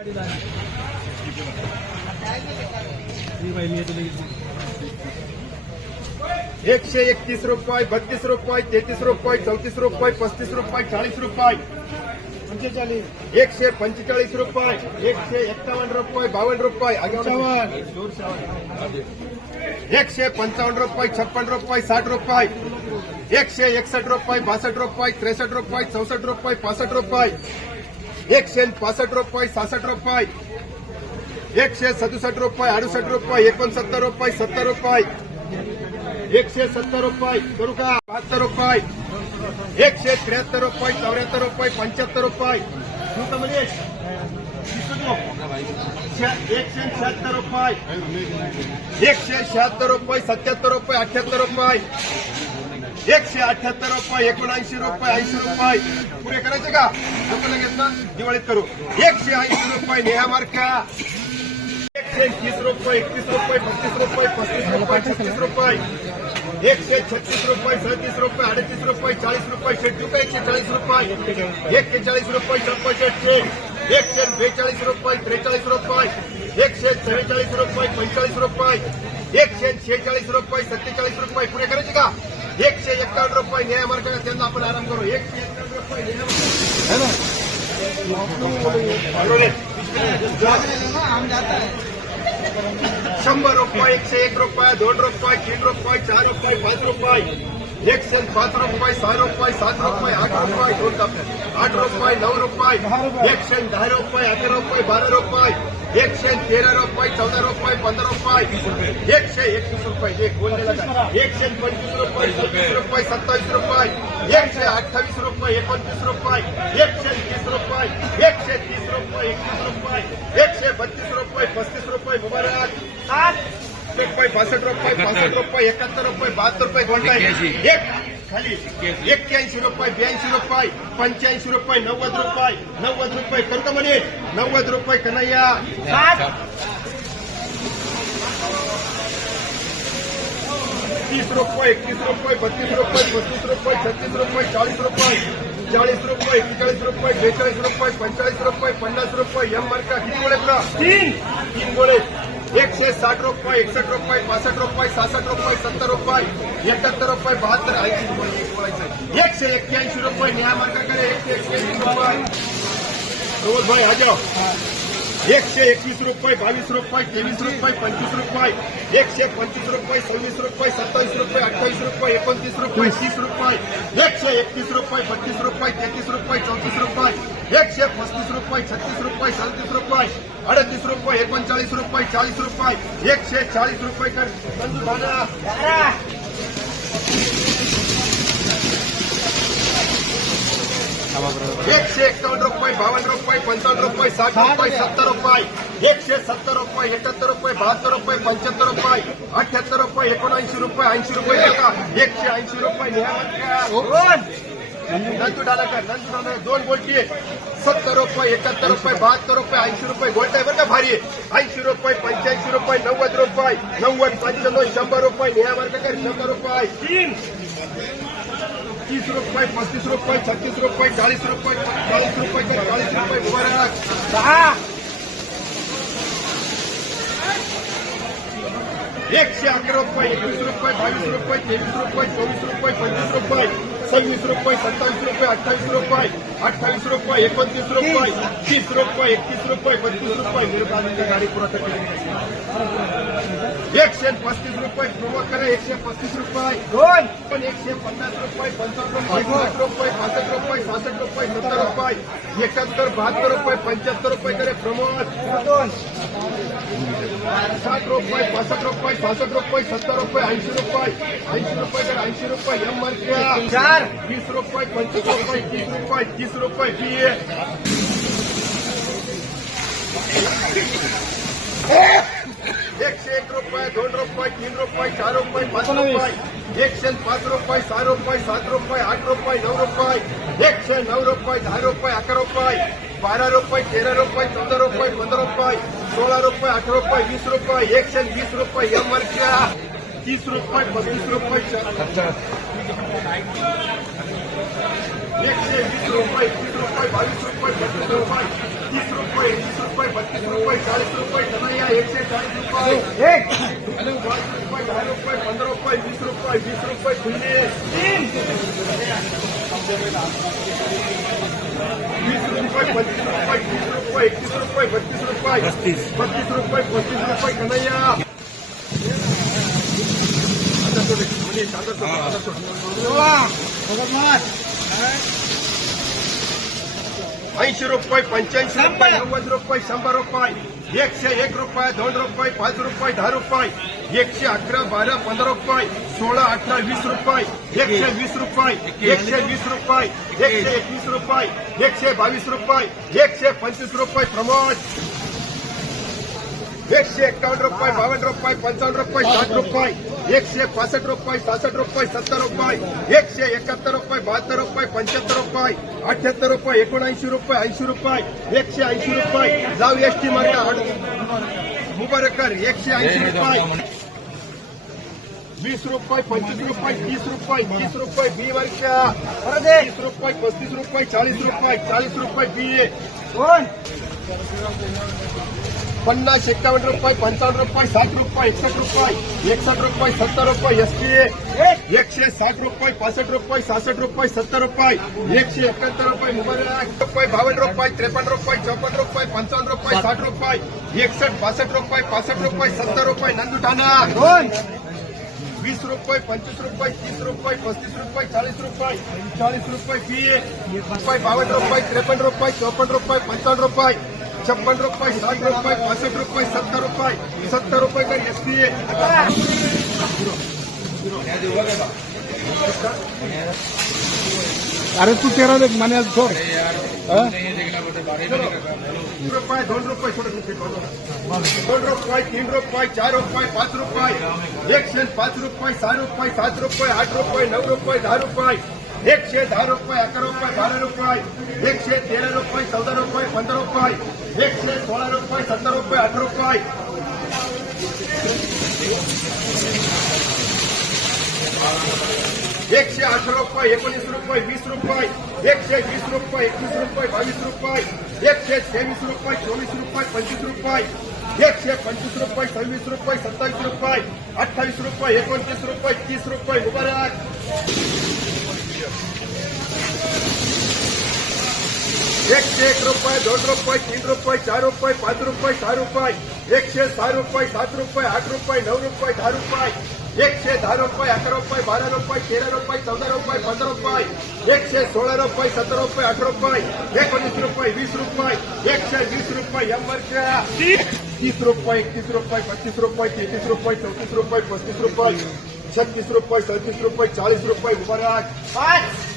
₹131, ₹32, ₹33, ₹34, ₹35, ₹40, ₹45, ₹145, ₹151, ₹52, ₹155, ₹56, ₹60, ₹161, ₹62, ₹63, ₹64, ₹65, ₹165, ₹66, ₹167, ₹68, ₹69, ₹70, ₹170 करू का ₹72, ₹173, ₹74, ₹75, मनीष ₹176, ₹176, ₹77, ₹78, ₹178, ₹79, ₹80 पुरे करायचे का लोक लगेच ना दिवाळीत करू ₹180 नेहा मार्का ₹130, ₹31, ₹32, ₹35, ₹36, ₹136, ₹37, ₹38, ₹40, ₹140, ₹140, ₹142, ₹143, ₹142, ₹143, ₹144, ₹45, ₹146, पुरे करायचे का ₹151 न्याय मार्गाने त्यांना आपण आराम करू ₹100, ₹101, ₹2, ₹3, ₹4, ₹5, ₹105, ₹6, ₹7, ₹8, ₹9, ₹110, ₹11, ₹12, ₹113, ₹14, ₹15, ₹121 बोललेला ₹125, ₹27, ₹128, ₹29, ₹130, ₹131, ₹132, मुबारक ₹65, ₹65, ₹71, ₹72, घंटा एक खाली ₹81, ₹82, ₹85, ₹90, करू का म्हणे ₹90 कन्हैया ₹30, ₹31, ₹32, ₹35, ₹36, ₹40, ₹40, ₹41, ₹42, ₹45, ₹50 मार्का किती गोळे तुला तीन गोळे ₹160, ₹61, ₹65, ₹66, ₹70, ₹71, ₹72, ₹181 न्याय मार्का करे ₹181 रोज भाई आ जाओ ₹121, ₹22, ₹23, ₹25, ₹125, ₹26, ₹27, ₹28, ₹29, ₹30, ₹131, ₹32, ₹33, ₹34, ₹35, ₹36, ₹37, ₹38, ₹39, ₹40, कर संजू भाना ₹151, ₹52, ₹55, ₹60, ₹70, ₹170, ₹71, ₹72, ₹75, ₹78, ₹79, ₹80, नंदू डालाकर दोन गोल्टी ₹70, ₹71, ₹72, ₹80 गोल्ट आहे बरं का भारी ₹80, ₹85, ₹90, ₹90, ₹95, ₹100 नेहा मार्गकर ₹100 तीन ₹30, ₹35, ₹36, ₹40, ₹40 मुबारक 111, ₹21, ₹22, ₹23, ₹24, ₹25, ₹26, ₹27, ₹28, ₹29, ₹30, ₹31, ₹32 गाडी पुरवठा केली ₹135 प्रमोद करे ₹135 दोन पण ₹150, ₹55, ₹65, ₹70, ₹70, ₹71, ₹72 करे प्रमोद दोन ₹60, ₹65, ₹70, ₹80, करे ₹80 एम मार्क्या चार ₹20, ₹25, ₹30, ₹30 ₹101, ₹2, ₹3, ₹4, ₹5, ₹5, ₹105, ₹6, ₹7, ₹8, ₹9, ₹10, ₹11, ₹12, ₹13, ₹14, ₹15, ₹16, ₹18, ₹20, एम मार्क्या ₹30, ₹35, ₹120, ₹22, ₹30, रुपये 21 रुपये 32 रुपये 40 रुपये कन्हैया 140 रुपये 22 रुपये 10 रुपये 15 रुपये 20 रुपये 20 रुपये खुले 20 रुपये 25 रुपये 30 रुपये 31 रुपये 32 रुपये 32 रुपये 35 रुपये कन्हैया 80 रुपये 85 रुपये 90 रुपये 100 रुपये 101 रुपये 2 रुपये 5 रुपये 10 रुपये 111 12 15 रुपये 16 18 20 रुपये 120 रुपये 120 रुपये 121 रुपये 122 रुपये 125 रुपये प्रमोद 151 रुपये 52 रुपये 55 रुपये 60 रुपये 165 रुपये 66 रुपये 70 रुपये 171 रुपये 72 रुपये 75 रुपये 78 रुपये 79 रुपये 80 रुपये 180 रुपये जाऊ एसटी मार्गा मुबारकर 180 रुपये 20 रुपये 25 रुपये 30 रुपये 30 रुपये बी वर्षा 30 रुपये 35 रुपये 40 रुपये 40 रुपये बी 50 51 रुपये 55 रुपये 60 रुपये 61 रुपये 61 रुपये 70 रुपये एसपीए 160 रुपये 65 रुपये 66 रुपये 70 रुपये 171 रुपये मुबारक रुपये 52 रुपये 53 रुपये 54 रुपये 55 रुपये 60 रुपये 61 62 रुपये 65 रुपये 70 रुपये नंदुठाणा 20 रुपये 25 रुपये 30 रुपये 35 रुपये 40 रुपये 40 रुपये बी 52 रुपये 53 रुपये 54 रुपये 55 रुपये 56 रुपये 60 रुपये 65 रुपये 70 रुपये 70 रुपये का एसपीए अरे तू तेरा देख मैंने छोड़ रुपये 2 रुपये 2 रुपये 3 रुपये 4 रुपये 5 रुपये 105 रुपये 6 रुपये 7 रुपये 8 रुपये 9 रुपये 10 रुपये 110 रुपये 11 रुपये 12 रुपये 113 रुपये 14 रुपये 15 रुपये 116 रुपये 17 रुपये 18 रुपये 118 रुपये 19 रुपये 20 रुपये 120 रुपये 21 रुपये 22 रुपये 123 रुपये 24 रुपये 25 रुपये 125 रुपये 26 रुपये 27 रुपये 28 रुपये 29 रुपये 30 रुपये मुबारक 101 रुपये 2 रुपये 3 रुपये 4 रुपये 5 रुपये 6 रुपये 106 रुपये 7 रुपये 8 रुपये 9 रुपये 10 रुपये 110 रुपये 11 रुपये 12 रुपये 13 रुपये 14 रुपये 15 रुपये 116 रुपये 17 रुपये 18 रुपये 19 रुपये 20 रुपये 120 रुपये एम वर्ष 30 रुपये 31 रुपये 25 रुपये 33 रुपये 34 रुपये 35 रुपये 36 रुपये 37 रुपये 40 रुपये मुबारक 5